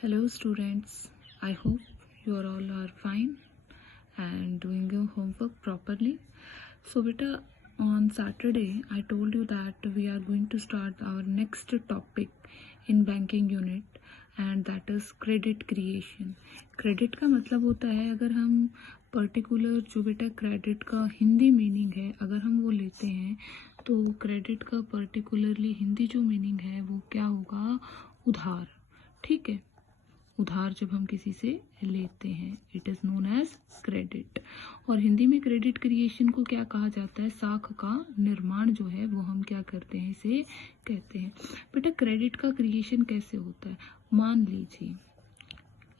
Hello students, I hope you all are fine and doing your homework properly. So beta, on Saturday I told you that we are going to start our next topic in banking unit and that is credit creation. Credit का मतलब होता है अगर हम particular जो बेटा credit का Hindi meaning है अगर हम वो लेते हैं तो क्रेडिट का पर्टिकुलरली हिंदी जो मीनिंग है वो क्या होगा, उधार। ठीक है, उधार जब हम किसी से लेते हैं it is known as credit. और हिंदी में क्रेडिट क्रिएशन को क्या कहा जाता है, साख का निर्माण जो है वो हम क्या करते हैं, इसे कहते हैं। बेटा क्रेडिट का क्रिएशन कैसे होता है, मान लीजिए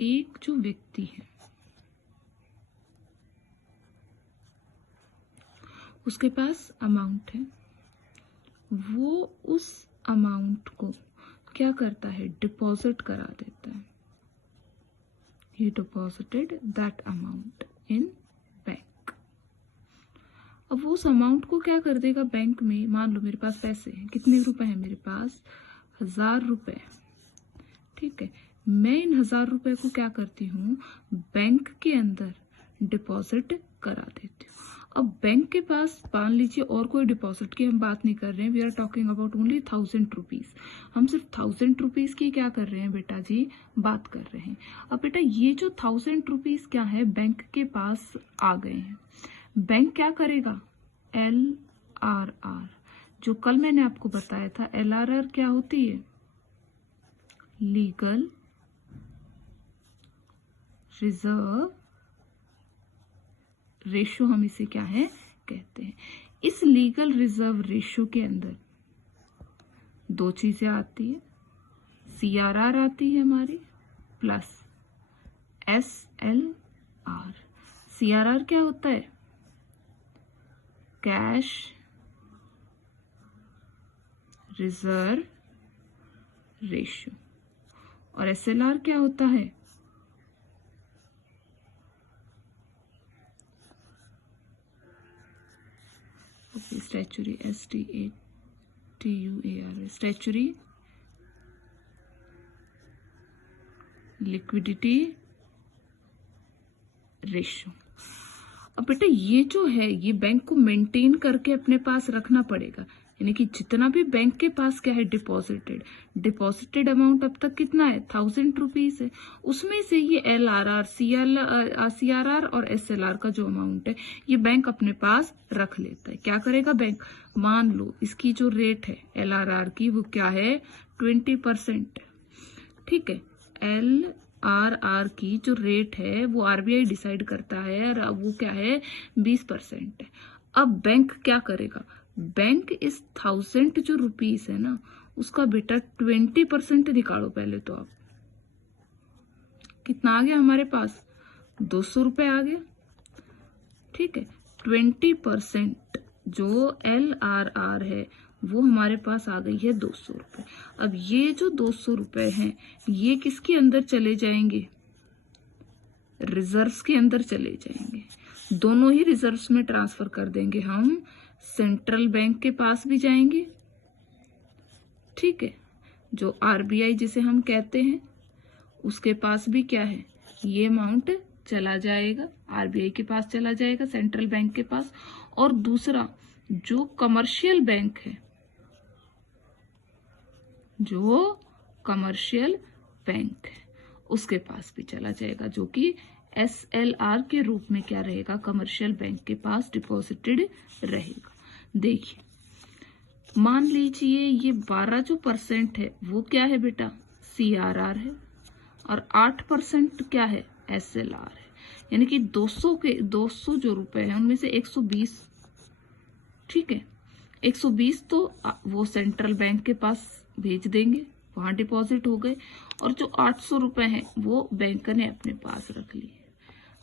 एक जो व्यक्ति है उसके पास अमाउंट है, वो उस अमाउंट को क्या करता है, डिपॉजिट करा देता है। He deposited that amount in bank. अब वो उस अमाउंट को क्या कर देगा बैंक में। मान लो मेरे पास पैसे हैं, कितने रुपए हैं मेरे पास, 1000 रुपए। ठीक है, मैं इन 1000 रुपए को क्या करती हूँ, बैंक के अंदर डिपॉजिट करा देती हूँ। अब बैंक के पास मान लीजिए और कोई डिपॉजिट की हम बात नहीं कर रहे हैं, we are talking about only 1000 rupees. हम सिर्फ 1000 रुपीज की क्या कर रहे हैं बेटा जी, बात कर रहे हैं। अब बेटा ये जो 1000 रुपीज क्या है, बैंक के पास आ गए हैं। बैंक क्या करेगा, LRR, जो कल मैंने आपको बताया था। LRR क्या होती है, लीगल रिजर्व रेशो, हम इसे क्या है कहते हैं। इस लीगल रिजर्व रेशो के अंदर दो चीजें आती है, CRR आती है हमारी प्लस SLR। CRR क्या होता है, कैश रिजर्व रेशो, और SLR क्या होता है, statutory, STATUAR, statutory liquidity ratio. अब बेटा ये जो है ये बैंक को मेंटेन करके अपने पास रखना पड़ेगा, यानी कि जितना भी बैंक के पास क्या है, डिपॉजिटेड अमाउंट अब तक कितना है, 1000 रुपीज है। उसमें से ये LRR, CRR और SLR का जो अमाउंट है ये बैंक अपने पास रख लेता है। क्या करेगा बैंक, मान लो इसकी जो रेट है LRR की वो क्या है, 20%। ठीक है, LRR की जो रेट है वो RBI डिसाइड करता है और अब वो क्या है, 20% है। अब बैंक क्या करेगा, बैंक इस 1000 जो रुपीस है ना उसका बेटा 20% निकालो। पहले तो आप कितना आ गया हमारे पास, 200 रुपए आ गया। ठीक है, 20% जो LRR है वो हमारे पास आ गई है 200 रुपए। अब ये जो 200 रुपए हैं ये किसके अंदर चले जाएंगे, रिजर्व्स के अंदर चले जाएंगे। दोनों ही रिजर्व्स में ट्रांसफर कर देंगे हम, सेंट्रल बैंक के पास भी जाएंगे। ठीक है, जो RBI जिसे हम कहते हैं उसके पास भी क्या है, ये अमाउंट चला जाएगा, RBI के पास चला जाएगा, सेंट्रल बैंक के पास। और दूसरा जो कमर्शियल बैंक है, जो कमर्शियल बैंक है उसके पास भी चला जाएगा, जो कि SLR के रूप में क्या रहेगा, कमर्शियल बैंक के पास डिपॉजिटेड रहेगा। देखिए मान लीजिए ये 12 जो % है वो क्या है बेटा, CRR है, और 8% क्या है, SLR है। यानी कि 200 जो रुपए हैं उनमें से 120, ठीक है, 120 तो वो सेंट्रल बैंक के पास भेज देंगे, वहां डिपॉजिट हो गए, और जो 800 रुपए हैं वो बैंक ने अपने पास रख लिए।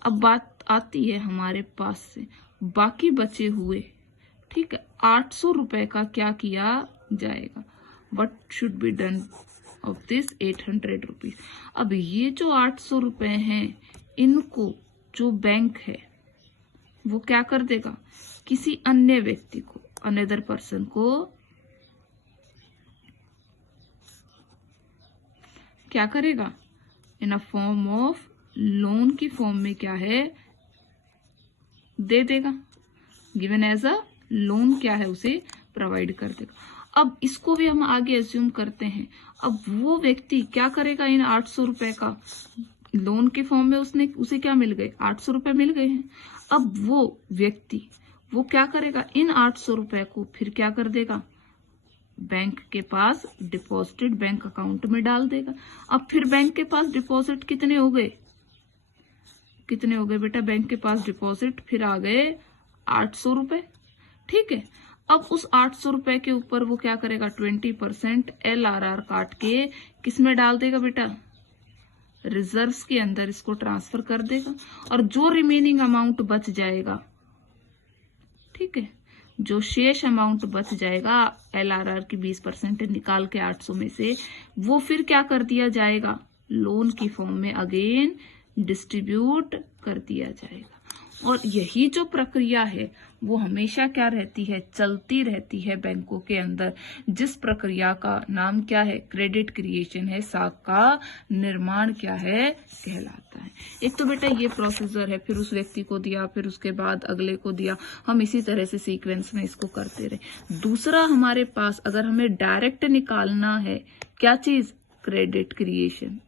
अब बात आती है हमारे पास से बाकी बचे हुए, ठीक है, 800 रुपए का क्या किया जाएगा, what should be done of this 800 rupees. अब ये जो 800 रुपए हैं इनको जो बैंक है वो क्या कर देगा, किसी अन्य व्यक्ति को, अनदर पर्सन को क्या करेगा, इन अ फॉर्म ऑफ लोन की फॉर्म में क्या है दे देगा, गिवन एज अ लोन क्या है उसे प्रोवाइड कर देगा। अब इसको भी हम आगे एज्यूम करते हैं। अब वो व्यक्ति क्या करेगा, इन 800 रुपए का लोन के फॉर्म में उसे क्या मिल गए, 800 रुपए मिल गए हैं। अब वो व्यक्ति वो क्या करेगा, इन 800 रुपए को फिर क्या कर देगा, बैंक के पास डिपॉजिटेड बैंक अकाउंट में डाल देगा। अब फिर बैंक के पास डिपॉजिट कितने हो गए बेटा, बैंक के पास डिपॉजिट फिर आ गए 800 रुपए। ठीक है, अब उस 800 रुपए के ऊपर वो क्या करेगा, 20% LRR काट के किस में डाल देगा बेटा, रिजर्व्स के अंदर इसको ट्रांसफर कर देगा। और जो रिमेनिंग अमाउंट बच जाएगा, ठीक है, जो शेष अमाउंट बच जाएगा LRR की 20% निकाल के 800 में से, वो फिर क्या कर दिया जाएगा, लोन की फॉर्म में अगेन डिस्ट्रीब्यूट कर दिया जाएगा। और यही जो प्रक्रिया है वो हमेशा क्या रहती है, चलती रहती है बैंकों के अंदर, जिस प्रक्रिया का नाम क्या है, क्रेडिट क्रिएशन है, साख का निर्माण क्या है कहलाता है। एक तो बेटा ये प्रोसीजर है, फिर उस व्यक्ति को दिया, फिर उसके बाद अगले को दिया, हम इसी तरह से सीक्वेंस में इसको करते रहे। दूसरा हमारे पास अगर हमें डायरेक्ट निकालना है क्या चीज, क्रेडिट क्रिएशन,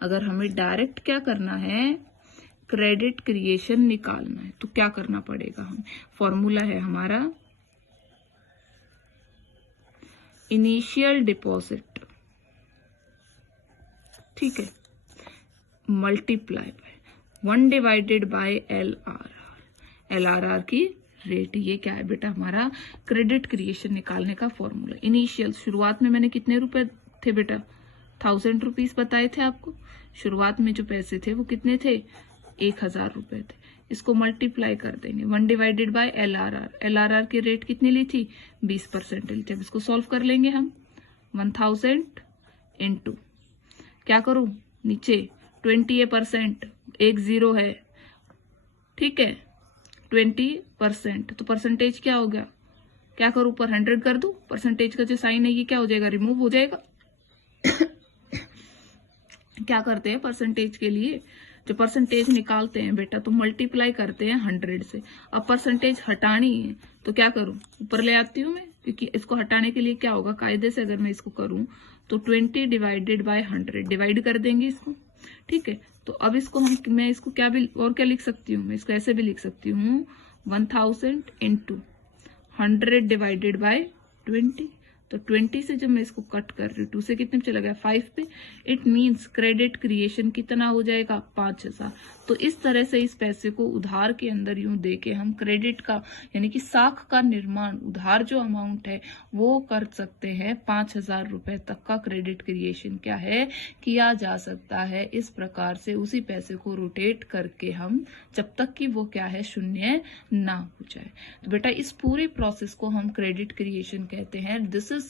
अगर हमें डायरेक्ट क्या करना है, क्रेडिट क्रिएशन निकालना है, तो क्या करना पड़ेगा, हम फॉर्मूला है हमारा इनिशियल डिपॉजिट, ठीक है, multiply by 1 divided by LRR की रेट। ये क्या है बेटा, हमारा क्रेडिट क्रिएशन निकालने का फॉर्मूला। इनिशियल शुरुआत में मैंने कितने रुपए थे बेटा, 1000 रुपीज बताए थे आपको। शुरुआत में जो पैसे थे वो कितने थे, 1000 रुपए थे। इसको मल्टीप्लाई कर देंगे 1 डिवाइडेड बाय LRR की रेट कितनी ली थी, 20% ली थी। अब इसको सॉल्व कर लेंगे हम, 1000 इंटू क्या करूं, नीचे 20%, एक जीरो है, ठीक है, 20%, तो परसेंटेज क्या हो गया, क्या करूं, ऊपर 100 कर दूं, परसेंटेज का जो साइन है ये क्या हो जाएगा, रिमूव हो जाएगा। क्या करते हैं परसेंटेज के लिए, जो परसेंटेज निकालते हैं बेटा तो मल्टीप्लाई करते हैं 100 से। अब परसेंटेज हटानी है तो क्या करूं, ऊपर ले आती हूं मैं, क्योंकि इसको हटाने के लिए क्या होगा, कायदे से अगर मैं इसको करूं तो 20 डिवाइडेड बाय 100 डिवाइड कर देंगे इसको, ठीक है। तो अब इसको मैं इसको क्या भी और क्या लिख सकती हूँ, मैं इसको ऐसे भी लिख सकती हूँ 1000 इंटू 100 डिवाइडेड बाय 20। तो 20 से जब मैं इसको कट कर रही हूँ, 2 से कितने पे चला गया, 5 पे। इट मीन्स क्रेडिट क्रिएशन कितना हो जाएगा, 5000। तो इस तरह से इस पैसे को उधार के अंदर यूं दे के हम क्रेडिट का यानी कि साख का निर्माण, उधार जो अमाउंट है वो कर सकते हैं। 5000 रुपए तक का क्रेडिट क्रिएशन क्या है, किया जा सकता है। इस प्रकार से उसी पैसे को रोटेट करके हम जब तक कि वो क्या है, शून्य ना हो जाए। तो बेटा इस पूरे प्रोसेस को हम क्रेडिट क्रिएशन कहते हैं। This is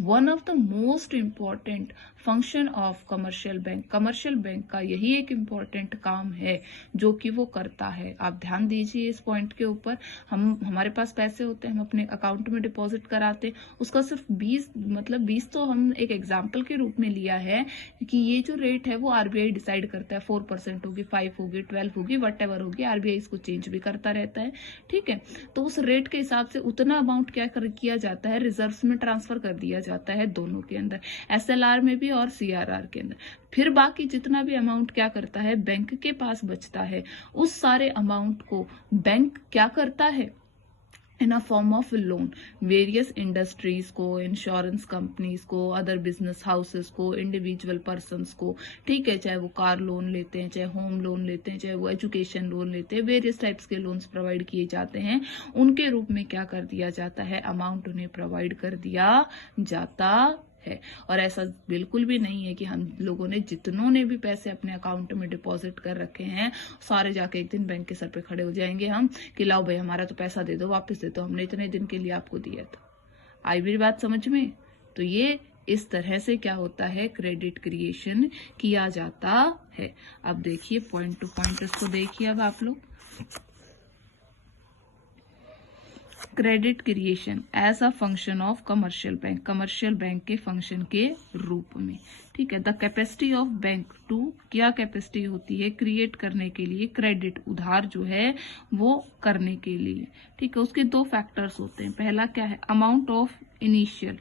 one of the most important function of commercial bank. Commercial bank का यही एक इम्पॉर्टेंट काम है जो कि वो करता है। आप ध्यान दीजिए इस पॉइंट के ऊपर। हमारे पास पैसे होते हैं, हम अपने अकाउंट में डिपॉजिट कराते हैं, उसका सिर्फ 20 तो हम एक एग्जाम्पल के रूप में लिया है कि ये जो रेट है वो आरबीआई डिसाइड करता है। 4% होगी, 5 होगी, 12 होगी, वट होगी, आरबीआई इसको चेंज भी करता रहता है, ठीक है। तो उस रेट के हिसाब से उतना अमाउंट क्या किया जाता है, रिजर्व्स में ट्रांसफर कर दिया जाता है दोनों के अंदर, एसएलआर में भी और सीआरआर के अंदर। फिर बाकी जितना भी अमाउंट क्या करता है, बैंक के पास बचता है, उस सारे अमाउंट को बैंक क्या करता है, in a form of loan various industries को, इंश्योरेंस कंपनीज को, अदर बिजनेस हाउसेस को, इंडिविजुअल पर्सन्स को, ठीक है, चाहे वो कार लोन लेते हैं, चाहे होम लोन लेते हैं, चाहे वो एजुकेशन लोन लेते हैं, वेरियस टाइप्स के लोन्स प्रोवाइड किए जाते हैं। उनके रूप में क्या कर दिया जाता है, अमाउंट उन्हें प्रोवाइड कर दिया जाता है। और ऐसा बिल्कुल भी नहीं है कि हम लोगों ने, जितनों ने भी पैसे अपने अकाउंट में डिपॉजिट कर रखे हैं, सारे जाके एक दिन बैंक के सर पे खड़े हो जाएंगे हम कि लाओ भाई हमारा तो पैसा दे दो, वापस दे दो, हमने इतने दिन के लिए आपको दिया था। आई मेरी बात समझ में? तो ये इस तरह से क्या होता है, क्रेडिट क्रिएशन किया जाता है। अब देखिए पॉइंट टू पॉइंट इसको देखिए अब आप लोग। Credit creation as a function of commercial bank, commercial bank के फंक्शन के रूप में, ठीक है। The capacity of bank to, क्या कैपेसिटी होती है क्रिएट करने के लिए, क्रेडिट उधार जो है वो करने के लिए, ठीक है। उसके दो फैक्टर्स होते हैं, पहला क्या है, amount of initial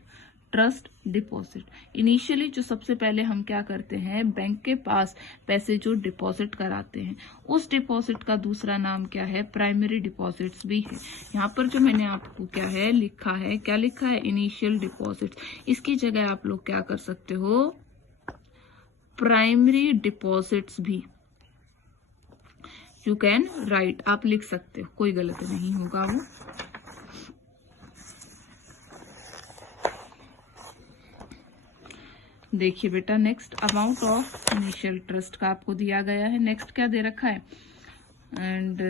trust deposit. Initially जो सबसे पहले हम क्या करते हैं, बैंक के पास पैसे जो डिपॉजिट कराते हैं, उस डिपॉजिट का दूसरा नाम क्या है, प्राइमरी डिपॉजिट्स भी है। यहाँ पर जो मैंने आपको क्या है लिखा है, क्या लिखा है, इनिशियल डिपॉजिट। इसकी जगह आप लोग क्या कर सकते हो, प्राइमरी डिपॉजिट्स भी यू कैन राइट, आप लिख सकते हो, कोई गलत नहीं होगा वो। देखिए बेटा, next amount of initial trust का आपको दिया गया है। नेक्स्ट क्या दे रखा है, and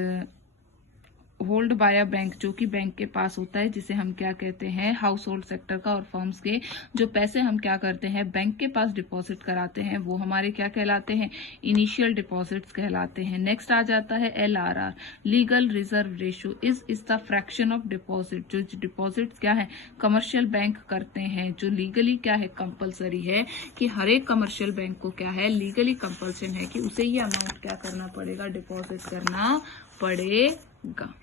hold by a bank, जो कि बैंक के पास होता है, जिसे हम क्या कहते हैं, हाउस होल्ड सेक्टर का और फर्म्स के जो पैसे हम क्या करते हैं, बैंक के पास डिपॉजिट कराते हैं, वो हमारे क्या कहलाते हैं, इनिशियल डिपॉजिट्स कहलाते हैं। नेक्स्ट आ जाता है LRR, legal reserve ratio is the fraction of deposit, जो डिपॉजिट क्या है कमर्शियल बैंक करते हैं, जो लीगली क्या है कंपलसरी है कि हर एक कमर्शियल बैंक को क्या है, लीगली कंपल्सन है कि उसे ये अमाउंट क्या करना पड़ेगा, डिपॉजिट करना पड़ेगा।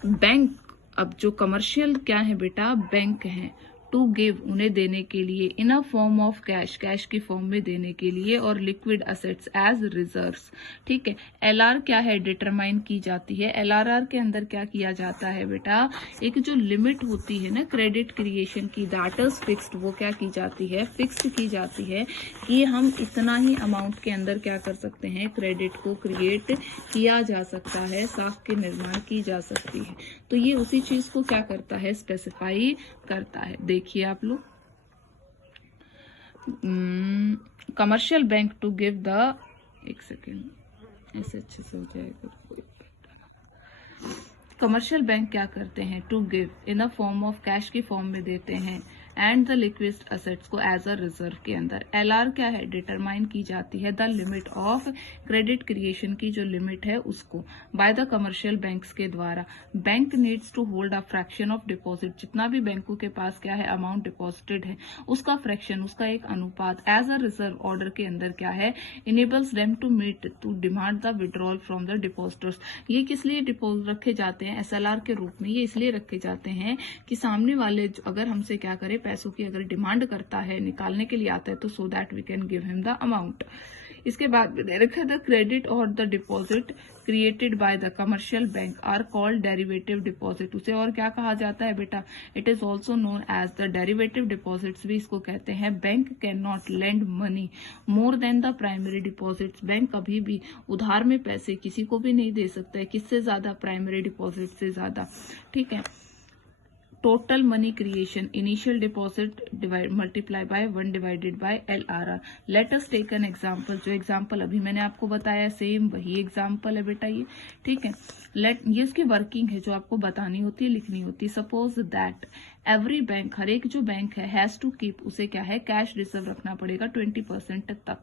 बैंक, अब जो कमर्शियल क्या है बेटा, बैंक है, टू गिव, उन्हें देने के लिए, in a form of cash, cash की फॉर्म में देने के लिए, और लिक्विड असेट्स एज रिजर्व्स, ठीक है। LR क्या है, डिटरमाइन की जाती है। LRR के अंदर क्या किया जाता है बेटा, एक जो लिमिट होती है ना क्रेडिट क्रिएशन की, दैट इज फिक्स्ड, वो क्या की जाती है, फिक्स्ड की जाती है कि हम इतना ही अमाउंट के अंदर क्या कर सकते हैं, क्रेडिट को क्रिएट किया जा सकता है, साख के निर्माण की जा सकती है। तो ये उसी चीज को क्या करता है, स्पेसिफाई करता है। देखिए आप लोग, commercial bank to give the, एक सेकेंड ऐसे अच्छे से हो जाएगा, कमर्शियल बैंक क्या करते हैं, to give in a form of cash की फॉर्म में देते हैं, एंड द लिक्विड असेट्स को एज अ रिजर्व के अंदर। LR क्या है, डिटरमाइन की जाती है the limit of credit creation की, जो लिमिट है उसको, बाय द कमर्शियल बैंक्स के द्वारा। Bank needs to hold a fraction of deposit, जितना भी बैंकों के पास क्या है अमाउंट डिपॉजिटेड है, उसका फ्रैक्शन, उसका एक अनुपात एज अ रिजर्व ऑर्डर के अंदर क्या है, enables them to meet to demand the withdrawal from the depositors. ये किस लिए डिपॉजिट रखे जाते हैं, SLR के रूप में, ये इसलिए रखे जाते हैं कि सामने वाले अगर हमसे क्या करे, पैसों की अगर डिमांड करता है, निकालने के लिए आता है, तो so that we can give him the amount. इसके बाद दे रखा है द क्रेडिट और the deposit created by the commercial bank are called derivative deposit. उसे और क्या कहा जाता है बेटा, it is also known as the derivative deposits भी इसको कहते हैं। Bank can not lend money more than the primary deposits, bank कभी भी उधार में पैसे किसी को भी नहीं दे सकता है, किससे ज्यादा, प्राइमरी डिपॉजिट से ज्यादा, ठीक है। Total money creation, initial deposit divide multiply by 1 divided by LRR। Let us take an example, जो एग्जांपल अभी मैंने आपको बताया सेम वही एग्जांपल है बेटा ये, ठीक है। ये इसकी वर्किंग है जो आपको बतानी होती है, लिखनी होती है। सपोज दैट एवरी बैंक, हर एक जो बैंक है, हैज टू कीप, उसे क्या है कैश रिजर्व रखना पड़ेगा 20% तक,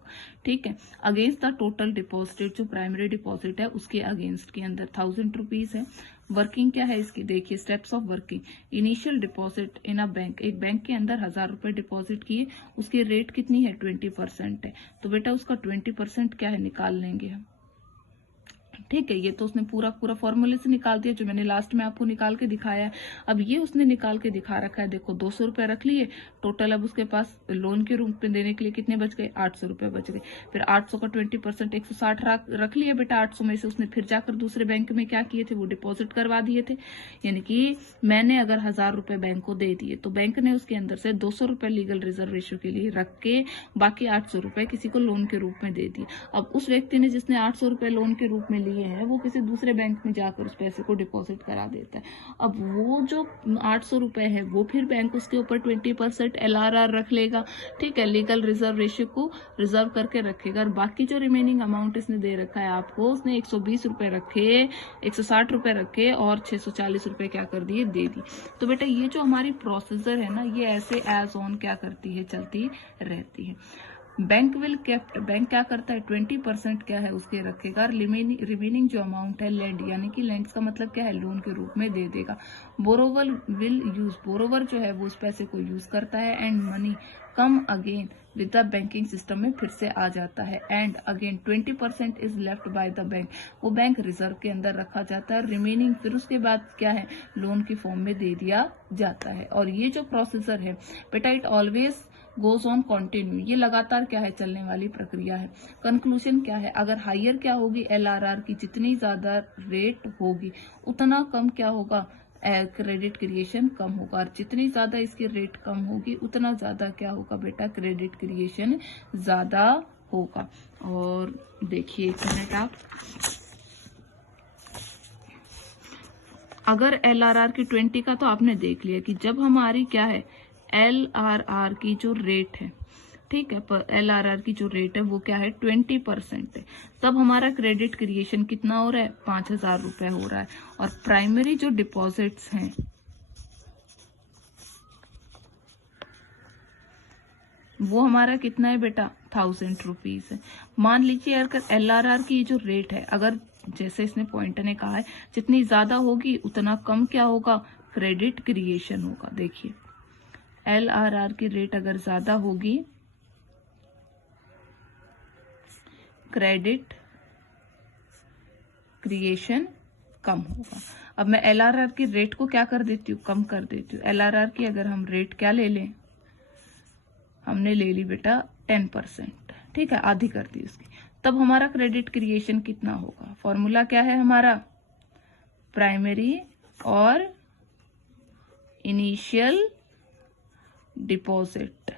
ठीक है, अगेंस्ट द टोटल डिपॉजिट, जो प्राइमरी डिपॉजिट है उसके अगेंस्ट के अंदर 1000 रुपीज है। वर्किंग क्या है इसकी, देखिए steps of working. Initial deposit in a bank, एक बैंक के अंदर 1000 रुपए डिपॉजिट किए, उसकी रेट कितनी है 20% है, तो बेटा उसका 20% क्या है निकाल लेंगे हम, ठीक है। ये तो उसने पूरा फॉर्मूले से निकाल दिया जो मैंने लास्ट में आपको निकाल के दिखाया है। अब ये उसने निकाल के दिखा रखा है, देखो 200 रुपए रख लिए टोटल, अब उसके पास लोन के रूप में देने के लिए कितने बच गए, 800 रुपए बच गए। फिर 800 का 20% 160 रख लिया बेटा, 800 में से उसने फिर जाकर दूसरे बैंक में क्या किए थे, वो डिपॉजिट करवा दिए थे। यानी कि मैंने अगर 1000 रुपए बैंक को दे दिए, तो बैंक ने उसके अंदर से 200 रुपए लीगल रिजर्व रेशियो के लिए रख के बाकी 800 रुपए किसी को लोन के रूप में दे दिए। अब उस व्यक्ति ने जिसने 800 रुपए लोन के रूप में लिए हैं, वो किसी दूसरे बैंक में जाकर उस पैसे को डिपॉजिट करा देता है। अब वो जो 800 रुपए है, वो फिर बैंक उसके ऊपर 20% LRR रख लेगा, ठीक है, लीगल रिजर्व रेशियो को रिजर्व करके रखेगा। और बाकी जो रिमेनिंग अमाउंट इसने दे रखा है आपको, उसने 120 रुपए रखे, 160 रुपए रखे और 640 रुपए क्या कर दिए, दे दी। तो बेटा ये जो हमारी प्रोसीजर है ना, ये ऐसे एज ऑन क्या करती है, चलती रहती है। बैंक विल केप्ट, बैंक क्या करता है 20% क्या है उसके रखेगा, रिमेनिंग जो अमाउंट है लेंड, यानी कि लेंड का मतलब क्या है लोन के रूप में दे देगा। बोरोवर विल यूज, बोरोवर जो है वो उस पैसे को यूज करता है, and money come again with the banking system में फिर से आ जाता है, and again 20% is left by the bank, वो बैंक रिजर्व के अंदर रखा जाता है, रिमेनिंग फिर उसके बाद क्या है लोन की फॉर्म में दे दिया जाता है। और ये जो प्रोसीजर है बेटा it always goes on continue, ये लगातार क्या है चलने वाली प्रक्रिया है। कंक्लूजन क्या है, अगर हायर क्या होगी LRR की, जितनी ज्यादा रेट होगी उतना कम क्या होगा क्रेडिट क्रिएशन कम होगा, और जितनी ज्यादा इसकी रेट कम होगी उतना ज्यादा क्या होगा बेटा क्रेडिट क्रिएशन ज्यादा होगा। और देखिए एक मिनट आप, अगर LRR की 20 का तो आपने देख लिया कि जब हमारी क्या है LRR की जो रेट है, ठीक है, पर LRR की जो रेट है वो क्या है 20% है, तब हमारा क्रेडिट क्रिएशन कितना हो रहा है 5,000 रुपए हो रहा है। और प्राइमरी जो डिपॉजिट्स हैं वो हमारा कितना है बेटा 1,000 रुपीज है। मान लीजिए अगर LRR की जो रेट है, अगर जैसे इसने पॉइंट ने कहा है जितनी ज्यादा होगी उतना कम क्या होगा क्रेडिट क्रिएशन होगा। देखिए LRR की रेट अगर ज्यादा होगी क्रेडिट क्रिएशन कम होगा। अब मैं LRR की रेट को क्या कर देती हूँ कम कर देती हूँ। LRR की अगर हम रेट क्या ले लें, हमने ले ली बेटा 10%, ठीक है, आधी कर दी उसकी, तब हमारा क्रेडिट क्रिएशन कितना होगा। फॉर्मूला क्या है हमारा, प्राइमरी और initial deposit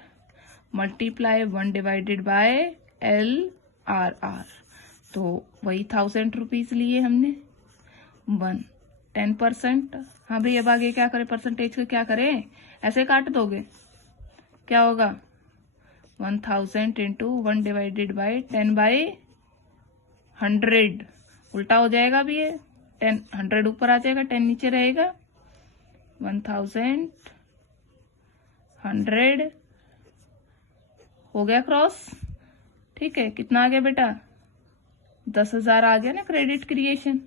multiply 1 divided by LRR, तो वही 1,000 रुपीज लिए हमने 10%। हाँ भाई अब आगे क्या करें, परसेंटेज का क्या करें, ऐसे काट दोगे, क्या होगा 1,000 इंटू 1 डिवाइडेड बाय 10/100, उल्टा हो जाएगा भी ये, 10 100 ऊपर आ जाएगा 10 नीचे रहेगा, 1,100 हो गया क्रॉस, ठीक है, कितना आ गया बेटा 10,000 आ गया ना क्रेडिट क्रिएशन।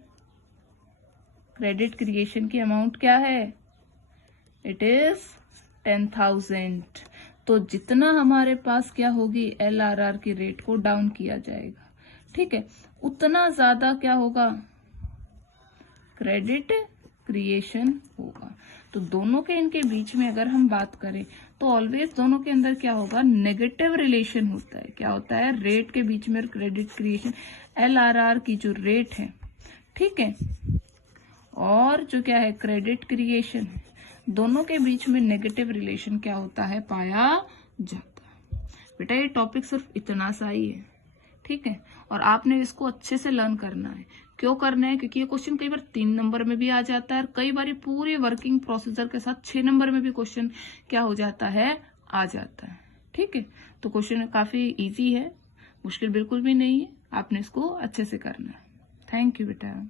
क्रेडिट क्रिएशन की अमाउंट क्या है, इट इज 10,000। तो जितना हमारे पास क्या होगी LRR की रेट को डाउन किया जाएगा, ठीक है, उतना ज्यादा क्या होगा क्रेडिट क्रिएशन होगा। तो दोनों के इनके बीच में अगर हम बात करें तो ऑलवेज दोनों के अंदर क्या होगा नेगेटिव रिलेशन होता है। क्या होता है, रेट के बीच में क्रेडिट क्रिएशन, LRR की जो रेट है, ठीक है, और जो क्या है क्रेडिट क्रिएशन, दोनों के बीच में नेगेटिव रिलेशन क्या होता है पाया जाता है। बेटा ये टॉपिक सिर्फ इतना सा ही है, ठीक है, और आपने इसको अच्छे से लर्न करना है। क्यों करना है, क्योंकि ये क्वेश्चन कई बार 3 नंबर में भी आ जाता है, और कई बार पूरी वर्किंग प्रोसीजर के साथ 6 नंबर में भी क्वेश्चन क्या हो जाता है आ जाता है, ठीक है। तो क्वेश्चन काफी इजी है, मुश्किल बिल्कुल भी नहीं है, आपने इसको अच्छे से करना है। थैंक यू बेटा।